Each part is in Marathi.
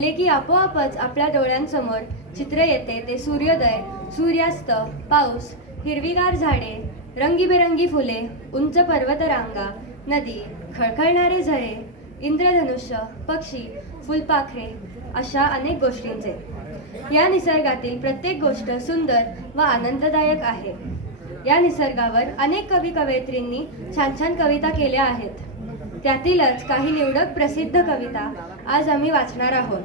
की आपोआपच आपल्या डोळ्यांसमोर चित्र येते ते सूर्योदय, सूर्यास्त, पाऊस, हिरवीगार झाडे, रंगीबेरंगी फुले, उंच पर्वतरांगा, नदी, खळखळणारे झरे, इंद्रधनुष्य, पक्षी, फुलपाखरे अशा अनेक गोष्टींचे. या निसर्गातील प्रत्येक गोष्ट सुंदर व आनंददायक आहे. या निसर्गावर अनेक कवी कवयित्रींनी छान छान कविता केल्या आहेत. त्यातीलच काही निवडक प्रसिद्ध कविता आज आम्ही वाचणार आहोत.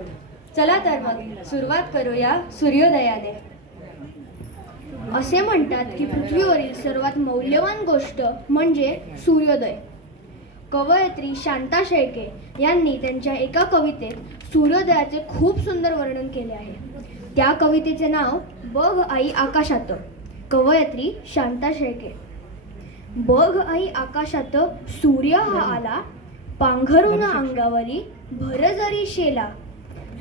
चला तर मग सुरुवात करूया सूर्योदयाने. असे म्हणतात की पृथ्वीवरील सर्वात मौल्यवान गोष्ट म्हणजे सूर्योदय. कवयित्री शांता शेळके यांनी त्यांच्या एका कवितेत सूर्योदयाचे खूप सुंदर वर्णन केले आहे. त्या कवितेचे नाव बघ आई आकाशात. कवयित्री शांता शेळके. बघ आई आकाशात सूर्य हा आला, पांघरून अंगावरी भरजरी शेला.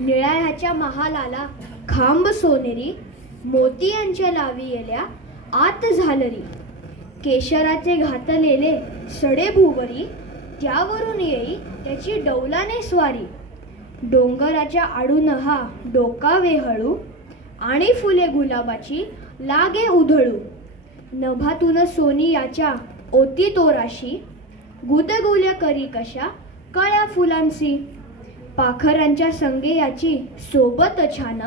निळ्याच्या महालाला खांब सोनेरी, मोतियांच्या लावी येल्या आत झालरी. केशराचे घातलेले सडे भुवरी, त्यावरून येई त्याची डौलाने स्वारी. डोंगराच्या आडून हा डोका वेहळू, आणि फुले गुलाबाची लागे उधळू. नभातून सोनी याच्या ओती तोराशी, गुदगुल्या करी कशा कळ्या फुलांची. पाखरांच्या संगे याची सोबत छान,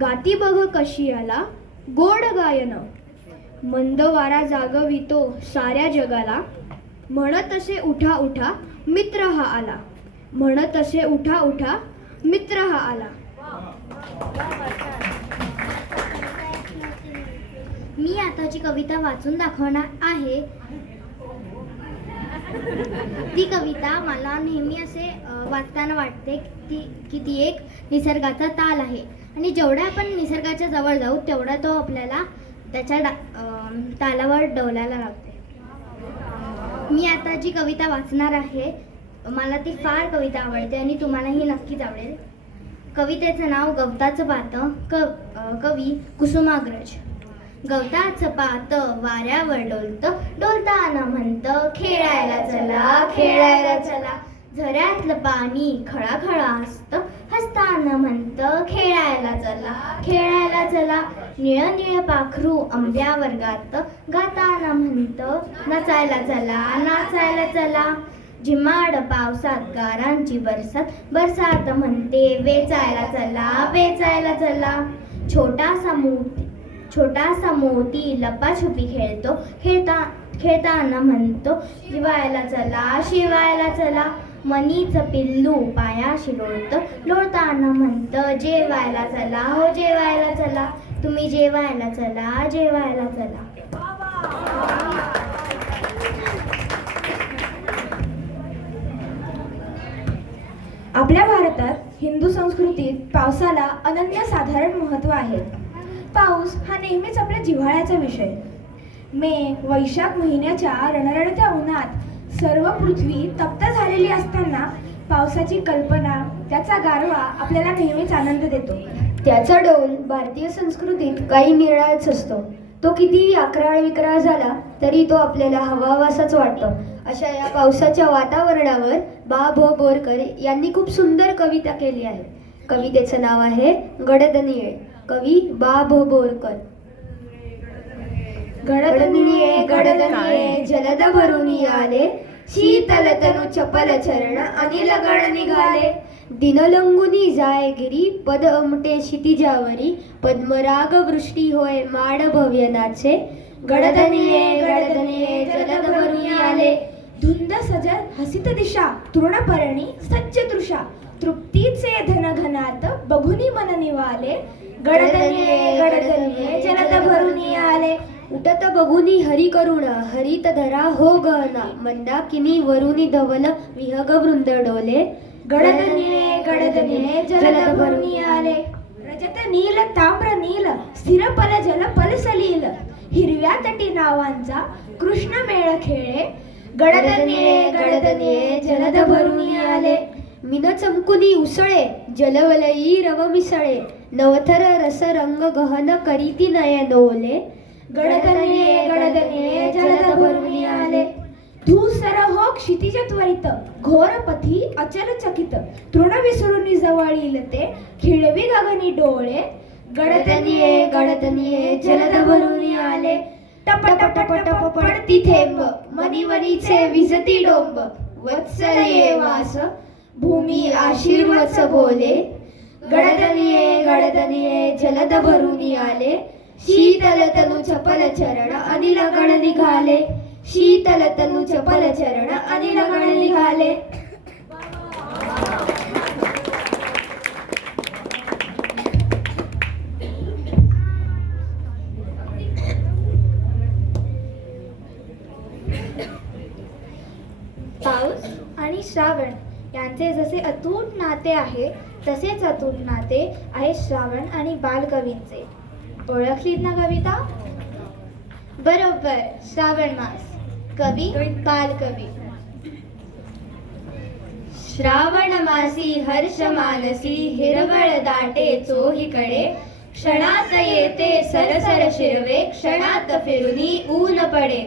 गाती बघ कशी आला गोड गायन. मंद वारा जागवितो साऱ्या जगाला, म्हणत असे उठा उठा मित्र हा आला. म्हणत असे उठा उठा मित्र हा आला. मी आताची कविता वाचून दाखवणार आहे. ती कविता मला नेहमी असे वाचताना वाटते की ती एक निसर्गाचा ताल आहे, आणि जेवढा आपण निसर्गाच्या जवळ जाऊ तेवढा तो आपल्याला त्याच्या तालावर डोलायला लागते. मी आता जी कविता वाचणार आहे, मला ती फार कविता आवडते आणि तुम्हालाही नक्कीच आवडेल. कवितेचं नाव गवताचं पात. कवी कुसुमाग्रज. गवताचं पात वाऱ्यावर डोलतं, डोलताना म्हणतं खेळायला चला खेळायला चला. झऱ्यातलं पाणी खळाखळा असतं, हसताना म्हणतं खेळायला चला खेळायला चला. निळ निळ पाखरू आंब्या वर्गात, गाताना म्हणतं नाचायला चला नाचायला चला. झिमाड पावसात गारांची बरसात, बरसात म्हणते वेचायला चला वेचायला चला. छोटासा मोती लपाछुपी खेळतो, खेळताना म्हणतो शिवायला चला शिवायला चला. मनीचं पिल्लू पायाशी लोळतं, लोळताना म्हणतं जेवायला चला हो जेवायला चला. तुम्ही जेवायला चला जेवायला चला. आपल्या भारतात हिंदू संस्कृतीत पावसाला अनन्यसाधारण महत्त्व आहे. पाऊस हा नेहमीच आपल्या जिव्हाळ्याचा विषय. मे वैशाख महिन्याच्या रणरणत्या उन्हात सर्व पृथ्वी तप्त झालेली असताना पावसाची कल्पना, त्याचा गारवा आपल्याला नेहमीच आनंद देतो. त्याचा डोल भारतीय संस्कृतीत काही निराळाच असतो. तो कितीही अकराळ विक्राळ झाला तरी तो आपल्याला हवाहवासाच वाटतो. अशा या पावसाच्या वातावरणावर बा भो बोरकर यांनी खूप सुंदर कविता केली आहे. कवितेचं नाव आहे गडद निळे. कवी बा भो बोरकर. गडद निळे जलद भरून आले, शीतल तनु चपल चरण अनिल गड निघाले. दिनलंगुनी जाय गिरी पद उमटे क्षितिजावरी, पद्मराग वृष्टी होय माड भव्यनाचे. गडद निळे जलद भरून आले. धुंद सजल हसित दिशा तृणपर्णी सज्ज तृषा, तृप्तीचे धन घनात बघुनी मन निवाले. गडद निळे जलद भरून आले. उठत बघुनी हरी करुणा हरित धरा हो गहना, मंदाकिनी वरुनी धवल विहग वृंद डोले. गडद निळे जलद भरून आले. रजत नील ताम्र नील स्थिर पल जल पल सलील, हिरव्या तटी नावांचा कृष्ण मेळ खेळे. गडद निळे जलद भरून आले. मिन चमकुनी उसळे जलवलयी रव मिसळे, नवथर रस रंग गहन करीती नयन ओले. गडद निळे जलद भरून आले. धूसर हो क्षितिज त्वरित घोरपथी अचल चकित तृण विसरून जवळ येईल ते खिळवी गगनी डोळे गडदनिये जलद भरून आले टप टप टप टप पडती थेंब मनी मनीचे विजती डोंब वत्सल ये वास भूमी आशीर्वच बोले गडदनिये जलद भरून आले शीतल तनु चपल चरण अनिल गण निघाले शीतल तनु चपल चरण अनिल गण निघाले. पाऊस आणि श्रावण यांचे जसे अतूट नाते आहे तसेच अतूट नाते आहे श्रावण आणि बालकवींचे. ओळखलीत ना कविता? बरोबर, श्रावण मास. कवी बालकवी. श्रावण मासी हर्ष मानसी हिरवळ दाटे चोहीकडे क्षणात येते सरसर शिरवे क्षणात फिरुनी ऊन पडे.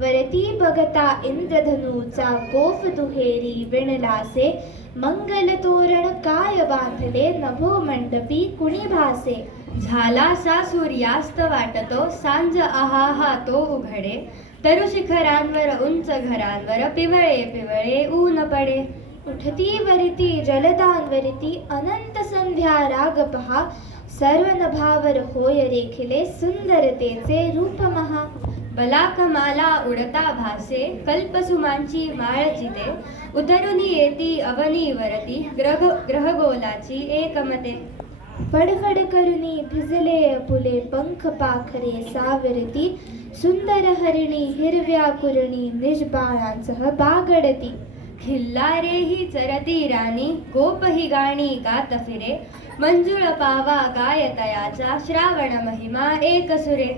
वरती बघता इंद्रधनूचा गोफ दुहेरी विणलासे मंगल तोरण काय बांधले नभो मंडपी कुणी भासे. झालासा सूर्यास्त वाटतो सांज आहा तो उघडे तरु शिखरांवर उंच घरांवर पिवळे पिवळे ऊन पडे. उठती वरती जलदांवरती अनंत संध्या राग पहा सर्व नभावर होय रेखिले सुंदरतेचे रूप महा. बलाकमाला उडता भासे कल्पसुमांची माळ चिते उतरुनी येती अवनीवरती ग्रहगोलाची एकमते. फडफड करुनी भिजले फुले पंख पाखरे सावरती सुंदर हरिणी हिरव्या कुरणी निजबाळांसह बागडती. खिल्लारेही चरती राणी गोपही गाणी गात फिरे मंजुळ पावा गायतयाचा श्रावण महिमा एक सुरे.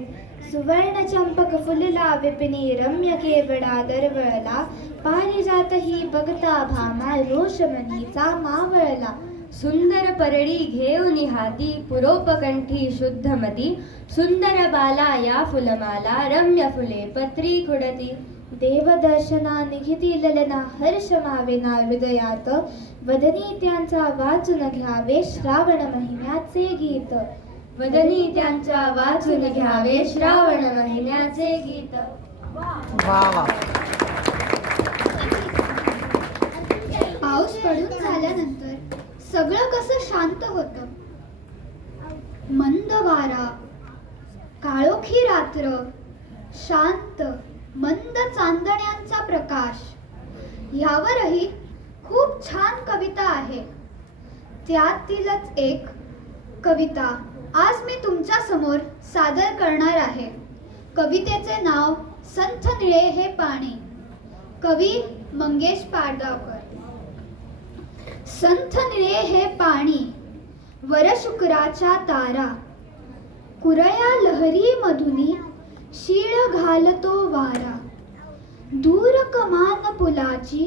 सुवर्ण चंपक फुलला विपिनी रम्य केवडा दरवळला पारिजात ही बघता भामा रोषमणीचा मावळला. सुंदर परडी घेऊन हाती पुरोपकंठी शुद्धमती सुंदर बाला या फुलमाला रम्य फुले पत्री खुडती. देवदर्शना निघिती ललना हर्ष मावेना हृदयात वदनी त्यांचा वाचून घ्यावे श्रावण महिन्याचे गीत. वदनी त्यांच्या वाचून घ्यावे श्रावण महिन्याचे गीत. पाऊस पडून झाल्यानंतर सगळं कसं शांत होतं. मंद वारा, काळोखी रात्र, शांत मंद चांदण्यांचा प्रकाश. यावरही खूप छान कविता आहे. त्यातीलच एक कविता आज मी तुमच्या समोर सादर करणार आहे. कवितेचे नाव संथ निळे हे पाणी. कवी मंगेश पाडगावकर. संथ निळे हे पाणी वर शुक्राच्या तारा कुरळ्या लहरी मधुनी शीळ घालतो वारा. दूर कमान पुलाची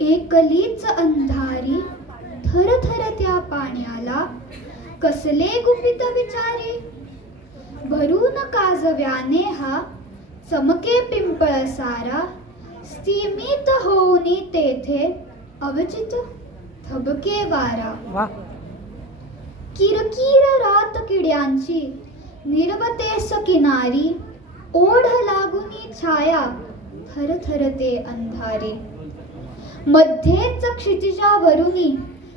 एकलीच अंधारी थरथर त्या पाण्याला कसले गुपित विचारे. भरून काजव्याने हा चमके पिंपळ सारा स्तिमित होऊनी तेथे अवचित थबके वारा. किरकिर रात किड्यांची निर्वतेस किनारी ओढ लागुनी छाया थरथरते अंधारे. मध्येच क्षितिजावरुनी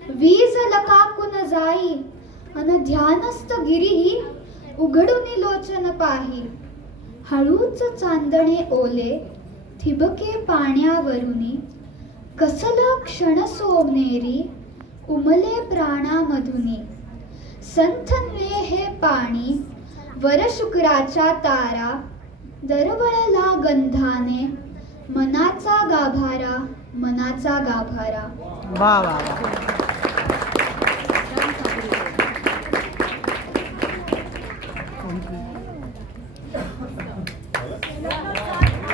वीज लकाकून जाई अन ध्यानस्थ गिरीही उघडूनी लोचन पाही. हळूच चांदणे ओले थिबके पाण्यावरुनी कसला क्षण सोनेरी उमले प्राणामधुनी. संथ निळे हे पाणी वर शुक्राच्या तारा दरवळला गंधाने मनाचा गाभारा मनाचा गाभारा. वा वा वा.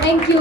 थँक्यू.